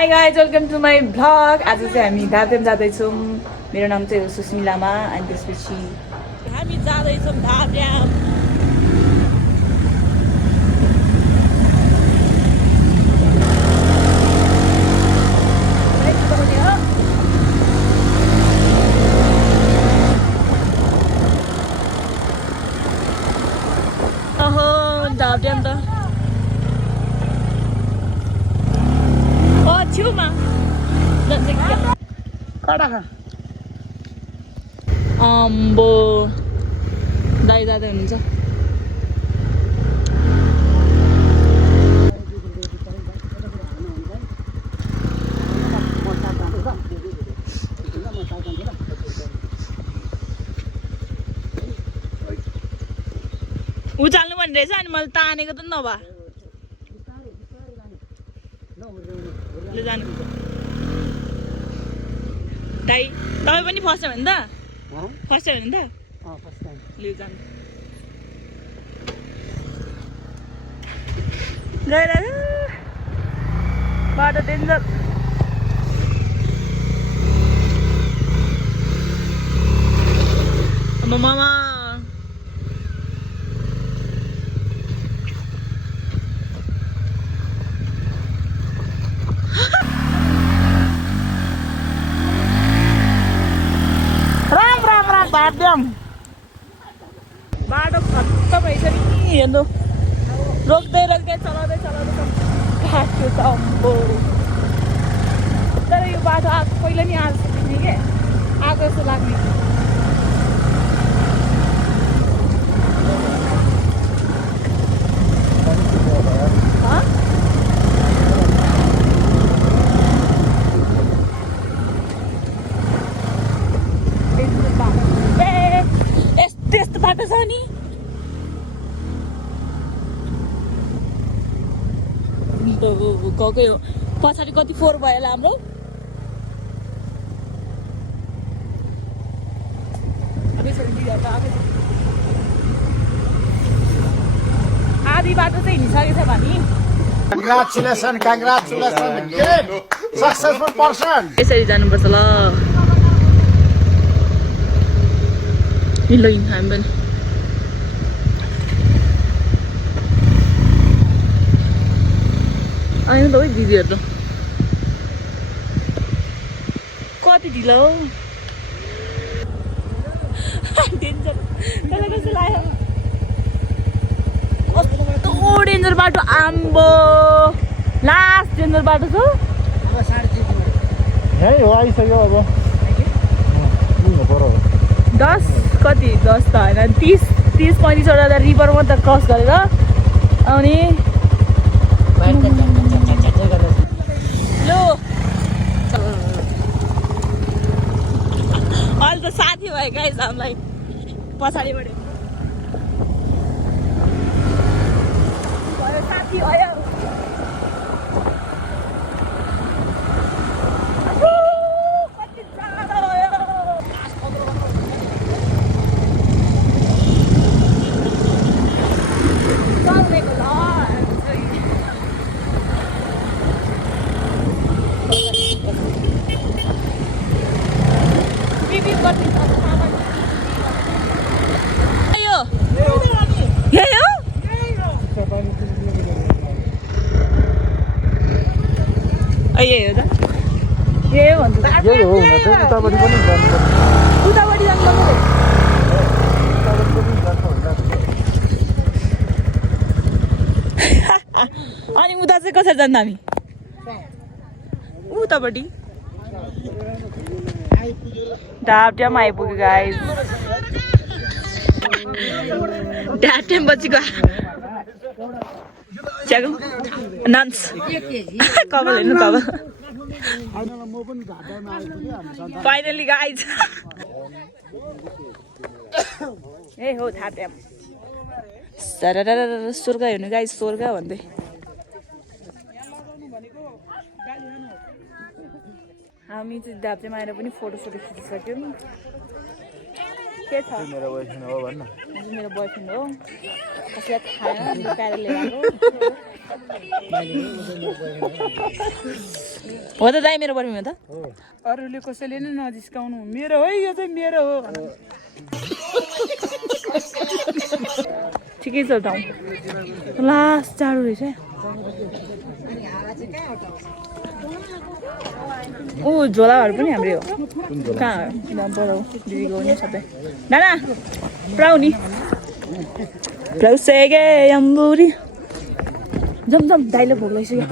High guys welcome to my vlog. आज चाहिँ हामी धापदेम जाँदैछौँ। मेरो नाम चाहिँ हो सुस्मिलामा। अनि त्यसपछि हामी जाँदैछौँ धापदेम। अहो धापदेम त छेउमा अम्बो दाइ जाँदै हुनुहुन्छ। उचाल्नु भन्ने रहेछ अनि मैले तानेको त नभए ले जानु दाइ तपाईँ पनि फर्स्ट टाइम हो नि त? फर्स्ट टाइम हो नि त? ले जानु गएर बाटो डेन्जर। मामा धापदेम बाटो खत्तम भएछ नि। हेर्नु रोक्दै रोक्दै चलाउँदै चलाउँदै छ अम्बो। तर यो बाटो पहिला नि आज नि के आएको जस्तो लाग्ने। त्यस्तो बाटो छ नि। गएकै हो पछाडि कति फोहोर भयो होला हाम्रो। आधी बाटो चाहिँ हिँडिसकेको छ भने यसरी जानुपर्छ ल। हिँड्लो हामी पनि आयो त है दिदीहरू त कति ढिलो हौ। डेन्जर त्यसलाई कस्तो लाग्यो कस्तो डेन्जर बाटो आम्बो। लास्ट डेन्जर बाटो छ आइसक्यो अब 10 कति 10 त होइन 30-35वटा रिभरमा त क्रस गरेर आउने। लो अहिले त साथी भयो गाइस हामीलाई पछाडिबाट साथी भयो। यही हो त यही हो भन्छ उतापट्टि जानु अनि उता चाहिँ कसरी जान्छ हामी उतापट्टि धापदेम आइपुग्यो गाइस। धापदेम बजीको नान्स कपाल हेर्नु कपाल फाइनली गाइज ए हो धापदेम स्वर्ग हेर्नु गाइज स्वर्ग भन्दै हामी चाहिँ धापदेम आएर पनि फोटोसोटो खिचिसक्यौँ। के छ मेरो बोयफ्रेन्ड हो भन्न हजुर मेरो बोयफ्रेन्ड हो कसैले थाहा छैन लुकाएर लिएर आएको हो त दाइ मेरो बोयफ्रेन्ड हो त अरूले कसैले नै नजिस्काउनु मेरो हो यो चाहिँ मेरो हो ठिकै छ त लास्ट जाडो रहेछ ऊ झोलाहरू पनि हाम्रै हो कहाँ बडो दिदीको नि सबै नाना प्राउनी प्लाउसेगे यम्बुरी जम जम दाइले भोक लागिसक्यो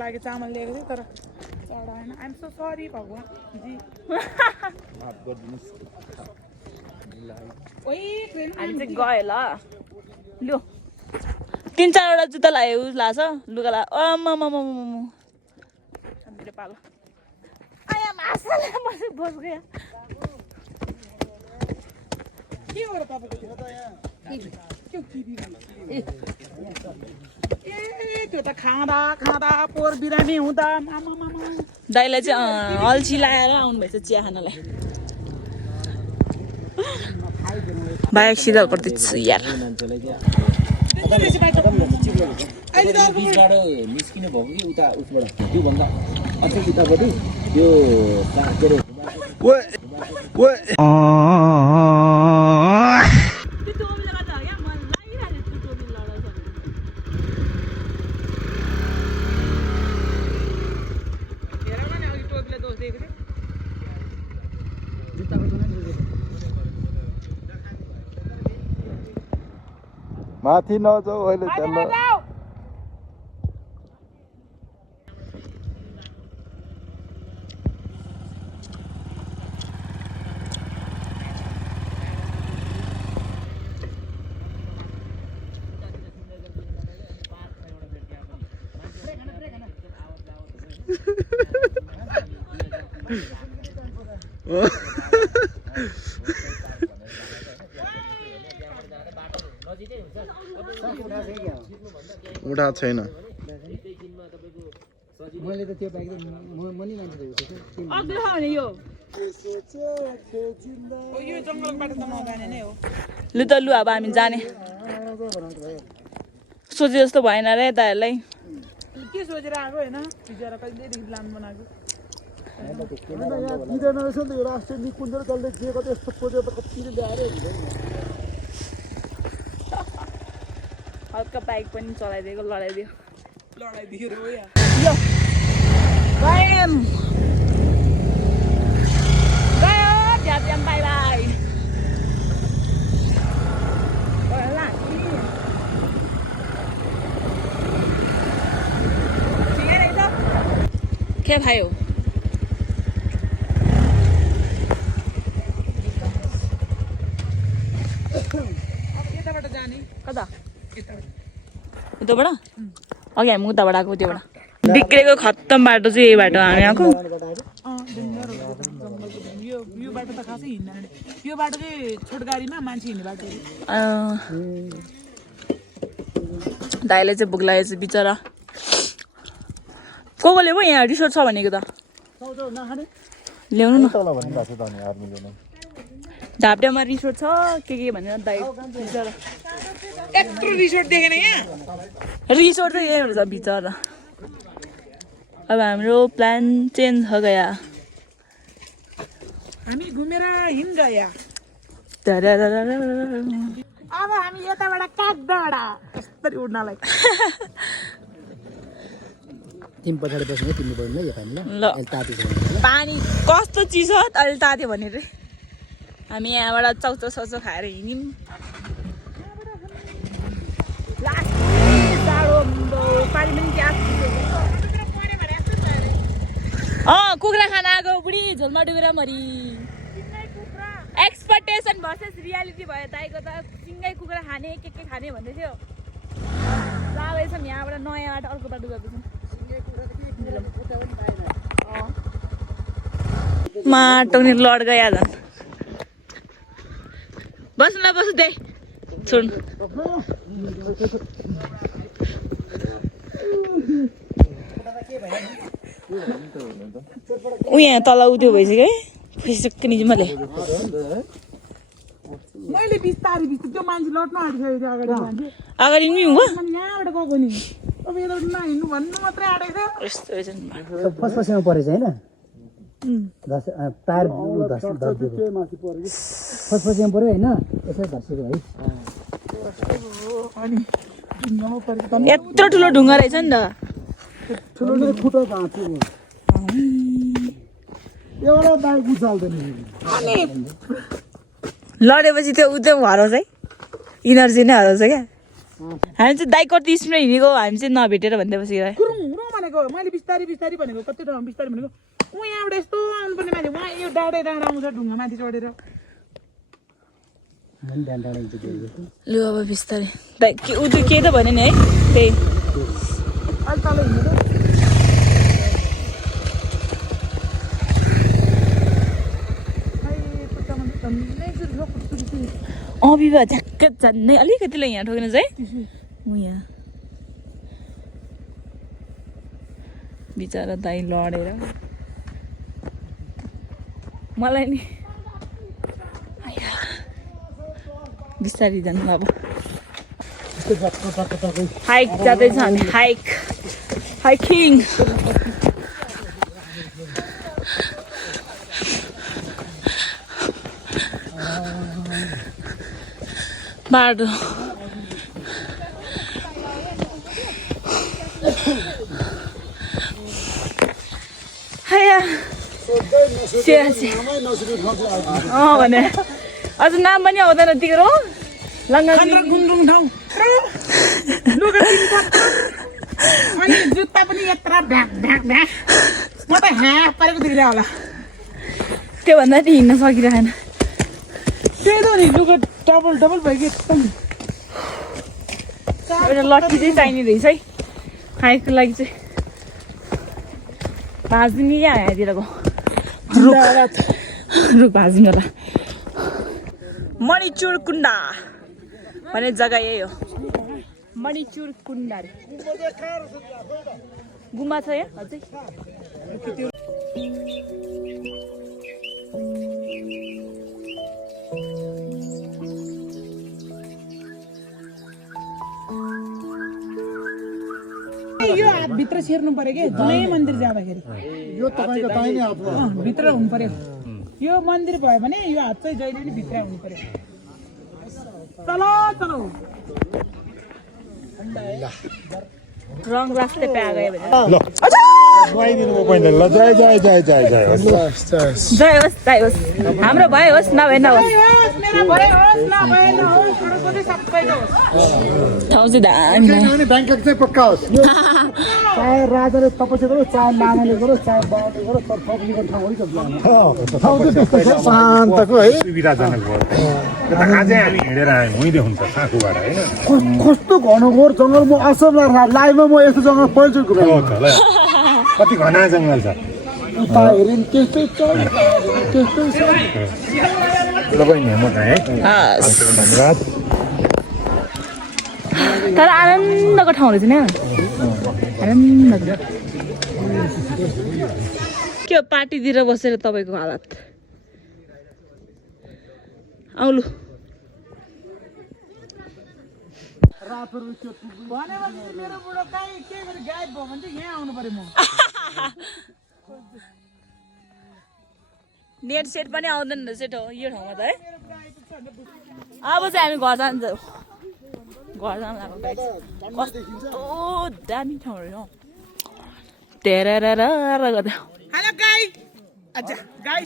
लागि चामल ल्याएको थिएँ तर चढाएन आइएम सो सरी भगवान जी माफ गरिदिनुस् हामी चाहिँ गयो ल लु 3-4वटा जुत्ता लाग्यो लाग्छ लुगा ला पालो आया मासले मैले बस गयो के हो र तपाईको त्यो त यहाँ के टिभी ए त्यो त खाँदा खाँदा पोर बिरामी हुँदा मामा दाइलाई चाहिँ अल्छी लाएर आउनु भएछ चिया खानलाई बाइक सिधा गर्दैछु यार बिचबाट निस्किनु भयो कि उता उसबाट त्योभन्दा अझै उतापट्टि त्यो के अरे माथि नजाऊ अहिले चल्न उठा छैन मैले त त्यो बाइक मनी मान्छे यो यो जङ्गलबाट त नजाने नै हो लु त लु अब हामी जाने सोचे जस्तो भएन र यताहरूलाई के सोचेर आएको होइन बिचरा कहिलेदेखि प्लान बनाएको दिँदैन रहेछ नि त यो राष्ट्रिय निकुञ्ज जसले दिएको त यस्तो खोजेर त कतिले ल्याएर हल्का बाइक पनि चलाइदिएको लडाइदियो लडाइदिएर हो या यो गयौँ गयो बाई बाई के भयो यताबाट जाने कता यताबाट उताबाट अघि हामी उताबाट आएको त्योबाट बिग्रेको खत्तम बाटो चाहिँ यही बाटो हामी आएको यो बाटो त खासै हिँड्दैन यो बाटो चाहिँ छोटगाडीमा मान्छे हिँड्ने बाटो दाइले चाहिँ भोक लागेको छ बिचरा कोले पो यहाँ रिसोर्ट छ भनेको त ल्याउनु न झाप्टामा रिसोर्ट छ के भनेर दाइ बिचरा यत्रो रिसोर्ट देखेन यहाँ रिसोर्ट चाहिँ यही हुन्छ बिचरा अब हाम्रो प्लान चेन्ज हो गया हामी घुमेर हिँड गया अब हामी यताबाट काठडाँडा कसरी उड्नलाई तिमी पछाडि बस्नु तिमी बस्नु यो पानी ल पानी कस्तो चिसो अहिले तात्यो भनेर हामी यहाँबाट चौचो सौचो खाएर हिँड्यौँ कुखुरा खाना आएको बुढी झोलमा डुबेर मरि एक्सपेक्टेसन भर्सेस रियालिटी भयो दाइको त सिँगै कुखुरा खाने के खाने भन्दै थियो जाँदैछौँ यहाँबाट नयाँ बाटो अर्को बाटो जाँदैछौँ माटो नि लड गया झन् बस्नुलाई बस्नु दे छोड्नु ऊ यहाँ तल उद्यो भइसक्यो है फुसिसक्यो नि मैले मैले बिस्तारै त्यो मान्छे लड्न आँटिसकेको थियो अगाडि मान्छे अगाडि नि हो यहाँबाट गएको नि अब यता नहिँड्नु भन्नु मात्रै आँटेको थियो यस्तो रहेछ नि फसफसीमा परेछ होइन टायर फसफसीमा पऱ्यो होइन यसरी धसेको है अनि ढुङ्गामा परेको यत्रो ठुलो ढुङ्गा रहेछ नि त ठुलो खुट्टा भाँच्यो एउटा दाइ उचाल्दैन अनि लडेपछि त्यो उद्यम हराउँछ है इनर्जी नै हराउँछ क्या हामी चाहिँ दाइ कति स्पिडमा हिँडेको हामी चाहिँ नभेटेर भन्दै बसेको है कुरुङ भनेको मैले बिस्तारै बिस्तारै भनेको कति ठाउँमा बिस्तारै भनेको ऊ यहाँबाट यस्तो आउनुपर्ने मान्छे उहाँ यो डाँडै डाँडा आउँछ ढुङ्गा माथि चढेर लु अब बिस्तारै दाइ के उ त्यो केही त भने नि है त्यही अहिले तल हिँडेर विवाह झ्याक्क जान्ने अलिकतिलाई यहाँ ठोकिनुहोस् है म यहाँ बिचरा दाइ लडेर मलाई नि बिस्तारै जानु अब हाइक जाँदैछ हामी हाइकिङ बाटो भने अझ नाम पनि आउँदैन तिम्रो घुमघुम ठाउँ अनि जुत्ता पनि यत्रो भ्याक भ्याक भ्याक म त ह्याक परेको देखिरहेको होला त्योभन्दा नि हिँड्न सकिरहेन त्यही त नि लुगा डबल डबल भयो कि एकदम एउटा लट्ठी चाहिँ चाहिने रहेछ है हाइकको लागि चाहिँ 5 दिन यहाँ यहाँतिरको रुख भाजिङ होला मणिचुर कुण्डा भन्ने जग्गा यही हो मणिचुर कुण्डा गुम्बा छ यहाँ अझै यो हातभित्र सेर्नु पर्यो कि जुनै मन्दिर जाँदाखेरि यो तपाईँको दाहिने हात हो भित्र हुनु पर्यो यो मन्दिर भयो भने यो हात चाहिँ जहिले पनि भित्र हुनु पर्यो चलो चलो रङ रास्ते पे आ गए भने नुहाइदिनु भयो पहिला ल जय जय जय जय जय होस् जय होस् हाम्रो भए होस् नभए नहोस् मेरो भए होस् नभए नहोस् अरूको चाहिँ सबैको होस् ठाउँ चाहिँ दामी किनभने ब्याङ्कक चाहिँ पक्का होस् चाहे राजाले तपस्या गरोस् चाहे लामाले गरोस् चाहे बाबुले गरोस् तर पब्लिकको ठाउँ हो नि त ठाउँ चाहिँ त्यस्तो छ शान्तको है सुविधाजनक भयो आजै हामी हिँडेर आयौँ हुँदै हुन्छ साँखुबाट होइन कस्तो घनघोर जङ्गल म असर लाइभमा म यस्तो जङ्गल पहिलोचोटि घुमेँ कति घना जङ्गल छ उता हेऱ्यो नि त्यस्तै छ त्यस्तै छ ल बहिनी म खाएँ धन्यवाद तर आनन्दको ठाउँ रहेछ नि आनन्दको के हो पार्टीतिर बसेर तपाईँको हालत आउलु भनेपछि मेरो बुढो कहीँ के गरी गायब भयो भने चाहिँ यहाँ आउनु पर्यो म नेट सेट पनि आउँदैन रहेछ यो ठाउँमा त है अब चाहिँ हामी घर जान्छौँ घर जानु लाग्यो कस्तो दामी ठाउँ रहेछ तेरा गर्दा हेलो गाई अच्छा गाई